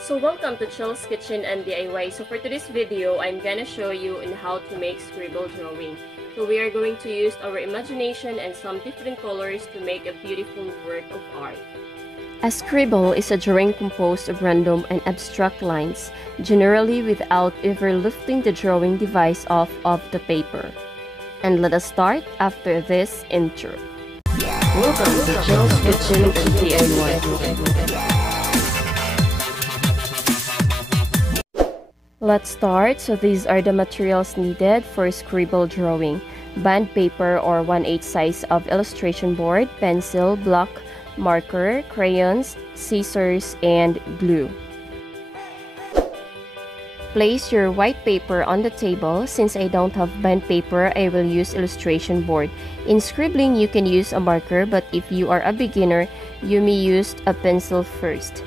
So welcome to Chel's Kitchen and DIY. So for today's video, I'm gonna show you on how to make scribble drawing. So we are going to use our imagination and some different colors to make a beautiful work of art. A scribble is a drawing composed of random and abstract lines, generally without ever lifting the drawing device off of the paper. And let us start after this intro. Welcome to Chel's Kitchen and DIY. Let's start. So these are the materials needed for scribble drawing: band paper or 1/8 size of illustration board, pencil, block, marker, crayons, scissors, and glue. Place your white paper on the table. Since I don't have band paper, I will use illustration board. In scribbling, you can use a marker, but if you are a beginner, you may use a pencil first.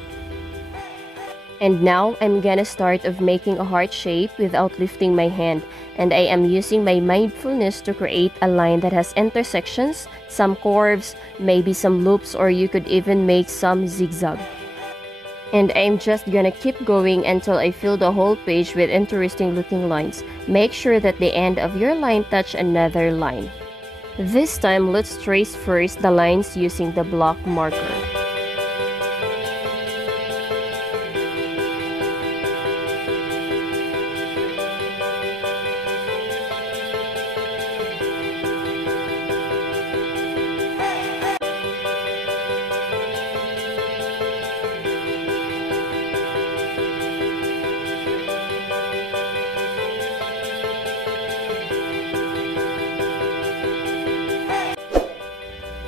And now, I'm gonna start of making a heart shape without lifting my hand. And I am using my mindfulness to create a line that has intersections, some curves, maybe some loops, or you could even make some zigzag. And I'm just gonna keep going until I fill the whole page with interesting looking lines. Make sure that the end of your line touch another line. This time, let's trace first the lines using the block marker.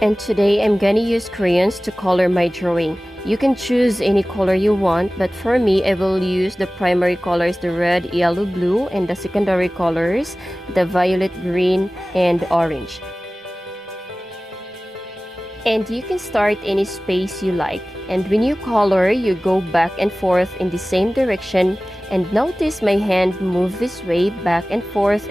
And today I'm gonna use crayons to color my drawing. You can choose any color you want, but for me I will use the primary colors, the red, yellow, blue, and the secondary colors, the violet, green, and orange. And you can start any space you like. And when you color, you go back and forth in the same direction. And notice my hand move this way, back and forth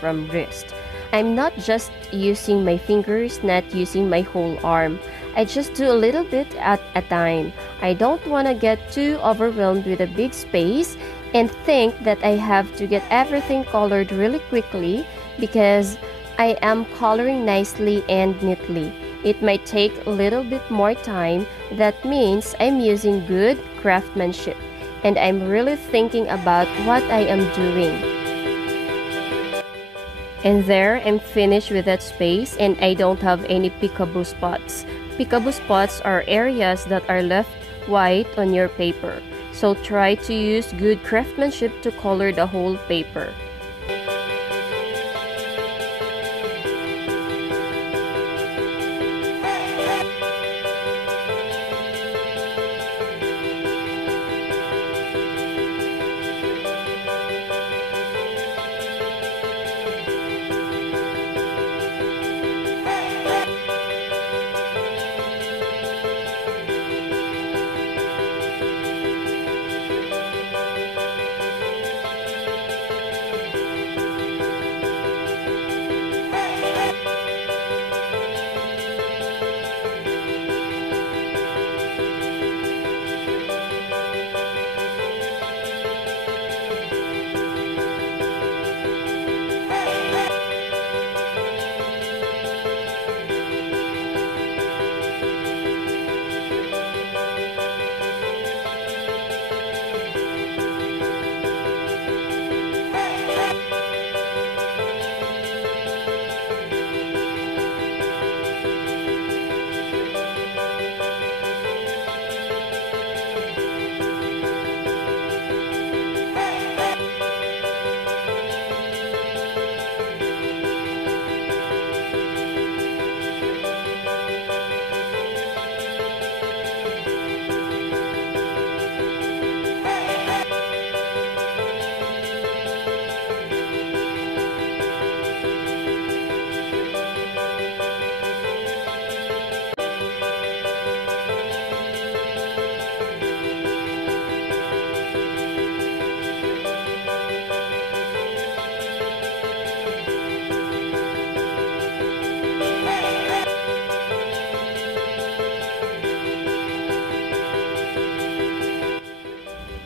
from wrist. I'm not just using my fingers, not using my whole arm. I just do a little bit at a time. I don't want to get too overwhelmed with a big space and think that I have to get everything colored really quickly because I am coloring nicely and neatly. It might take a little bit more time. That means I'm using good craftsmanship and I'm really thinking about what I am doing. And there, I'm finished with that space and I don't have any peekaboo spots. Peekaboo spots are areas that are left white on your paper. So try to use good craftsmanship to color the whole paper.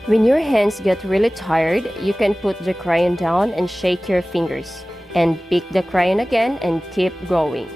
When your hands get really tired, you can put the crayon down and shake your fingers, and pick the crayon again and keep going.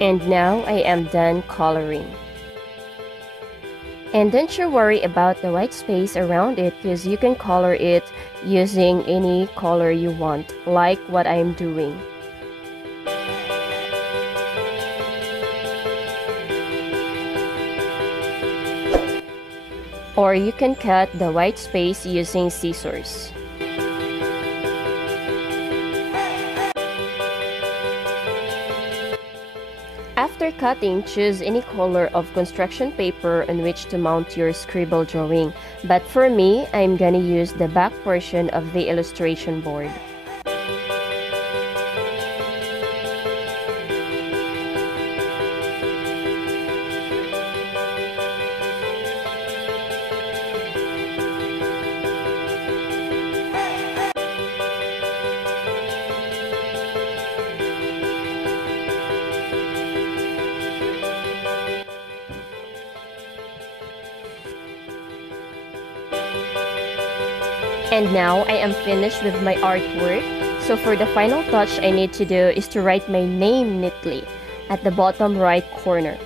And now I am done coloring. And don't you worry about the white space around it, because you can color it using any color you want, like what I'm doing. Or you can cut the white space using scissors. After cutting, choose any color of construction paper on which to mount your scribble drawing. But for me, I'm gonna use the back portion of the illustration board. And now I am finished with my artwork. So for the final touch I need to do is to write my name neatly at the bottom right corner.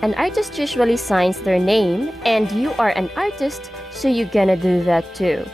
An artist usually signs their name, and you are an artist, so you're gonna do that too.